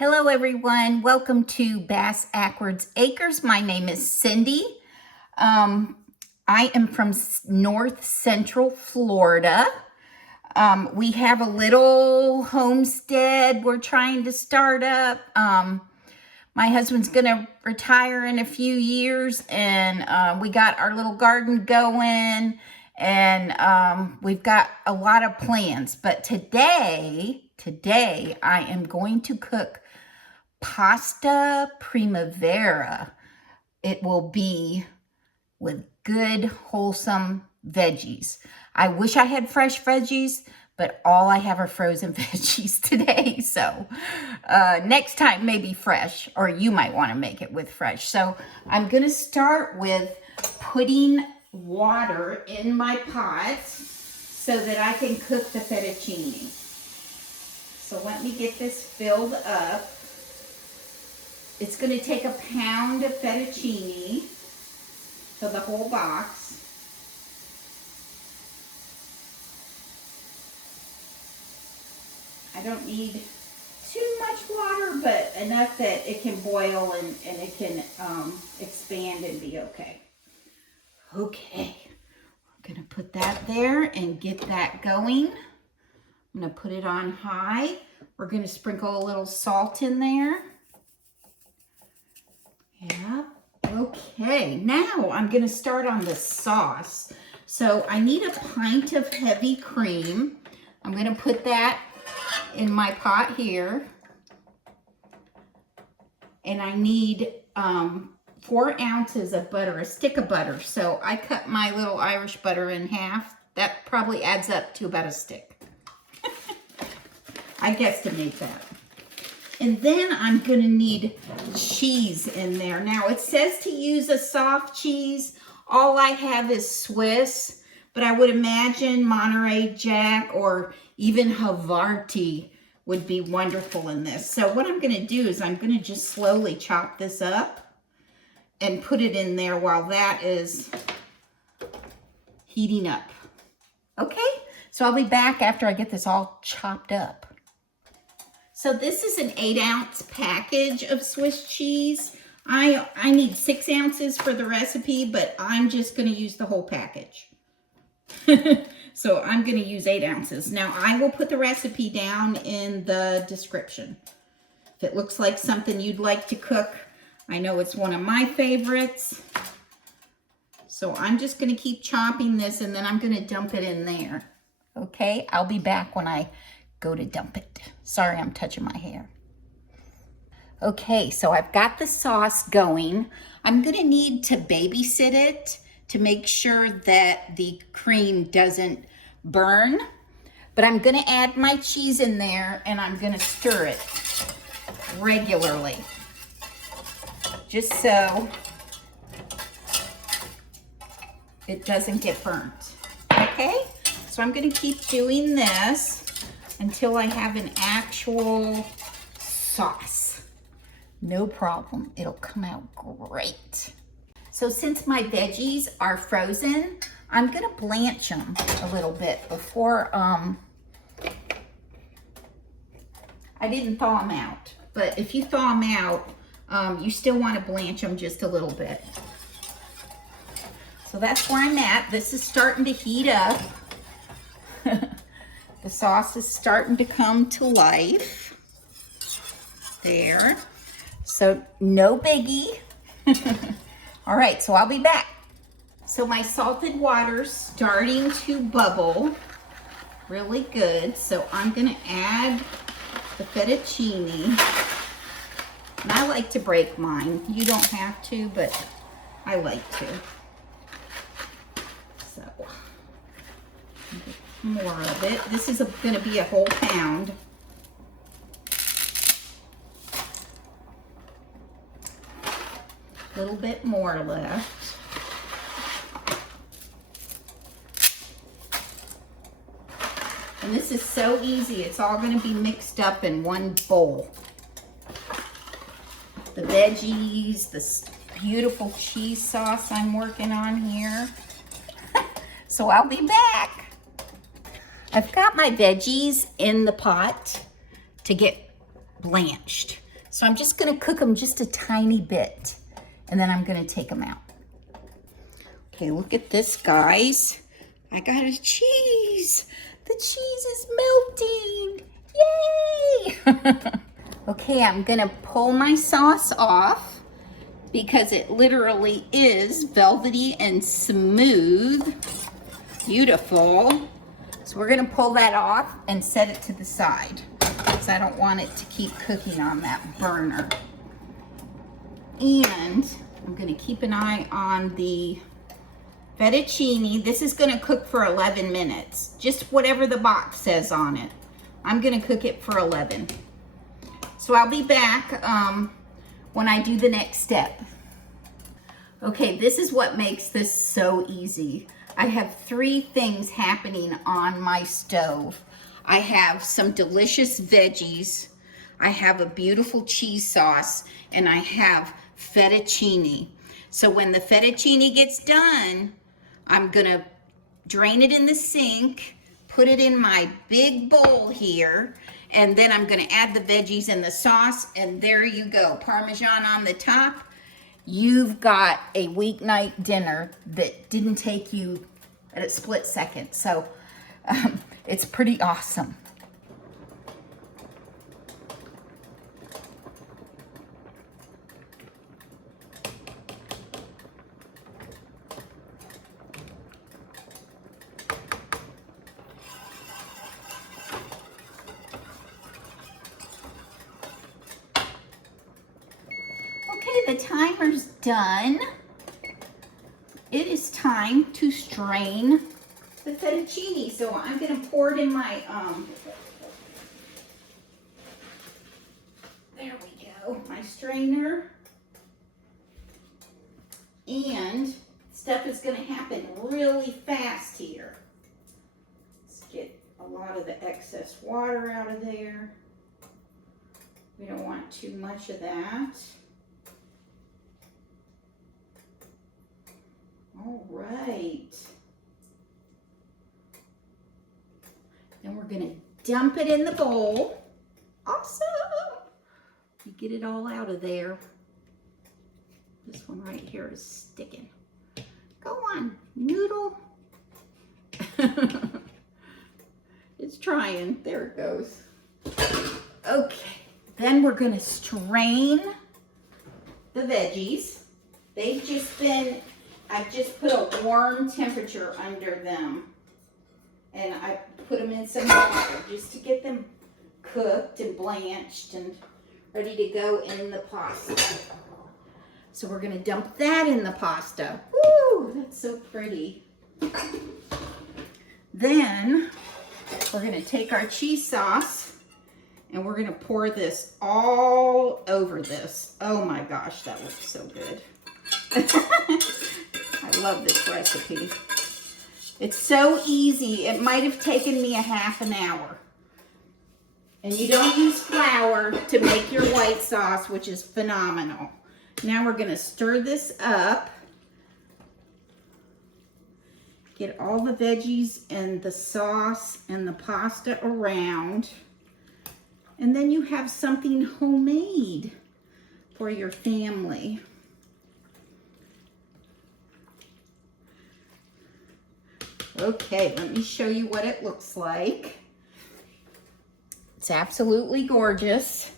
Hello everyone, welcome to Bass Ackwards Acres. My name is Cindy. I am from North Central Florida. We have a little homestead we're trying to start up. My husband's gonna retire in a few years, and we got our little garden going, and we've got a lot of plans. But today I am going to cook pasta primavera. It will be with good, wholesome veggies. I wish I had fresh veggies, but all I have are frozen veggies today. So next time, maybe fresh, or you might want to make it with fresh. So I'm going to start with putting water in my pot so that I can cook the fettuccine. So let me get this filled up. It's going to take a pound of fettuccine, so the whole box. I don't need too much water, but enough that it can boil and it can expand and be okay. Okay, we're going to put that there and get that going. I'm going to put it on high. We're going to sprinkle a little salt in there. Yeah, okay. Now I'm going to start on the sauce. So I need a pint of heavy cream. I'm going to put that in my pot here. And I need 4 ounces of butter, a stick of butter. So I cut my little Irish butter in half. That probably adds up to about a stick. I guesstimate that. And then I'm going to need cheese in there. Now, it says to use a soft cheese. All I have is Swiss, but I would imagine Monterey Jack or even Havarti would be wonderful in this. So what I'm going to do is I'm going to just slowly chop this up and put it in there while that is heating up. Okay, so I'll be back after I get this all chopped up. So this is an 8-ounce package of Swiss cheese. I need 6 ounces for the recipe, but I'm just going to use the whole package. So I'm going to use 8 ounces. Now I will put the recipe down in the description. If it looks like something you'd like to cook, I know it's one of my favorites. So I'm just going to keep chopping this, and then I'm going to dump it in there. Okay, I'll be back when I go to dump it. Sorry, I'm touching my hair. Okay, so I've got the sauce going. I'm gonna need to babysit it to make sure that the cream doesn't burn. But I'm gonna add my cheese in there and I'm gonna stir it regularly, just so it doesn't get burnt. Okay, so I'm gonna keep doing this until I have an actual sauce. No problem, it'll come out great. So since my veggies are frozen, I'm gonna blanch them a little bit before, I didn't thaw them out, but if you thaw them out, you still wanna blanch them just a little bit. So that's where I'm at. This is starting to heat up. The sauce is starting to come to life. There. So no biggie. All right, so I'll be back. So my salted water's starting to bubble really good. So I'm gonna add the fettuccine. And I like to break mine. You don't have to, but I like to. So more of it. This is going to be a whole pound. A little bit more left. And this is so easy. It's all going to be mixed up in one bowl. The veggies, this beautiful cheese sauce I'm working on here. So I'll be back. I've got my veggies in the pot to get blanched. So I'm just gonna cook them just a tiny bit, and then I'm gonna take them out. Okay, look at this, guys. I got a cheese. The cheese is melting. Yay! Okay, I'm gonna pull my sauce off because it literally is velvety and smooth. Beautiful. So we're gonna pull that off and set it to the side because I don't want it to keep cooking on that burner. And I'm gonna keep an eye on the fettuccine. This is gonna cook for 11 minutes. Just whatever the box says on it. I'm gonna cook it for 11. So I'll be back when I do the next step. Okay, this is what makes this so easy. I have 3 things happening on my stove. I have some delicious veggies. I have a beautiful cheese sauce, and I have fettuccine. So when the fettuccine gets done, I'm gonna drain it in the sink, put it in my big bowl here, and then I'm gonna add the veggies and the sauce, and there you go. Parmesan on the top. You've got a weeknight dinner that didn't take you at a split second. So it's pretty awesome. The timer's done. It is time to strain the fettuccine. So I'm gonna pour it in my, there we go, my strainer. And stuff is gonna happen really fast here. Let's get a lot of the excess water out of there. We don't want too much of that. All right. Then we're gonna dump it in the bowl. Awesome. You get it all out of there. This one right here is sticking. Go on, noodle. It's trying. There it goes. Okay. Then we're gonna strain the veggies. They've just been, I've just put a warm temperature under them, and I put them in some water just to get them cooked and blanched and ready to go in the pasta. So we're gonna dump that in the pasta. Woo, that's so pretty. Then we're gonna take our cheese sauce and we're gonna pour this all over this. Oh my gosh, that looks so good. I love this recipe. It's so easy. It might have taken me a half an hour. And you don't use flour to make your white sauce, which is phenomenal. Now we're gonna stir this up. Get all the veggies and the sauce and the pasta around. And then you have something homemade for your family. Okay, let me show you what it looks like. It's absolutely gorgeous.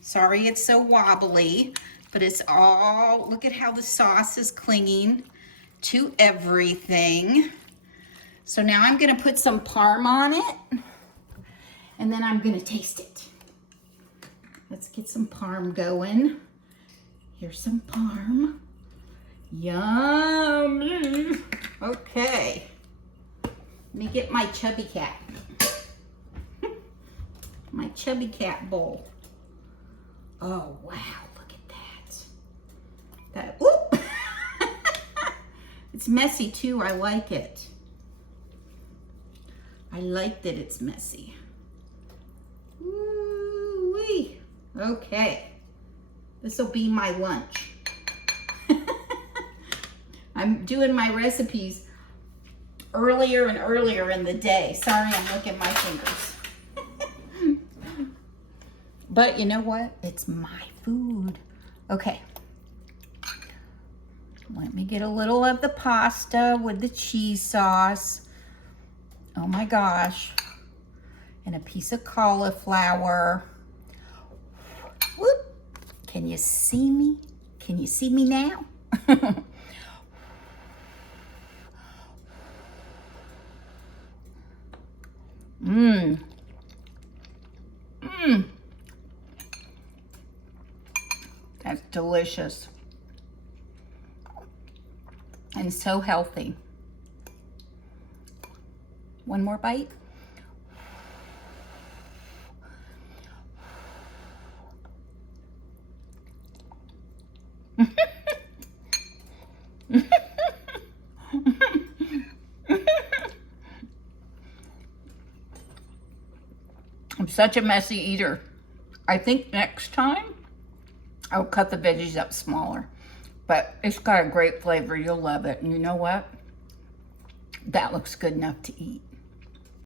Sorry it's so wobbly, but it's all, look at how the sauce is clinging to everything. So now I'm gonna put some parm on it, and then I'm gonna taste it. Let's get some parm going. Here's some parm. Yum. Okay. Let me get my chubby cat. My chubby cat bowl. Oh, wow, look at that. That, whoop. It's messy too, I like it. I like that it's messy. Ooh-wee. Okay, this will be my lunch. I'm doing my recipes earlier and earlier in the day. Sorry, I'm looking at my fingers. But you know what? It's my food. Okay. Let me get a little of the pasta with the cheese sauce. Oh my gosh. And a piece of cauliflower. Whoop. Can you see me? Can you see me now? Mmm. Mmm. That's delicious. And so healthy. One more bite. I'm such a messy eater. I think next time I'll cut the veggies up smaller. But it's got a great flavor. You'll love it. And you know what? That looks good enough to eat.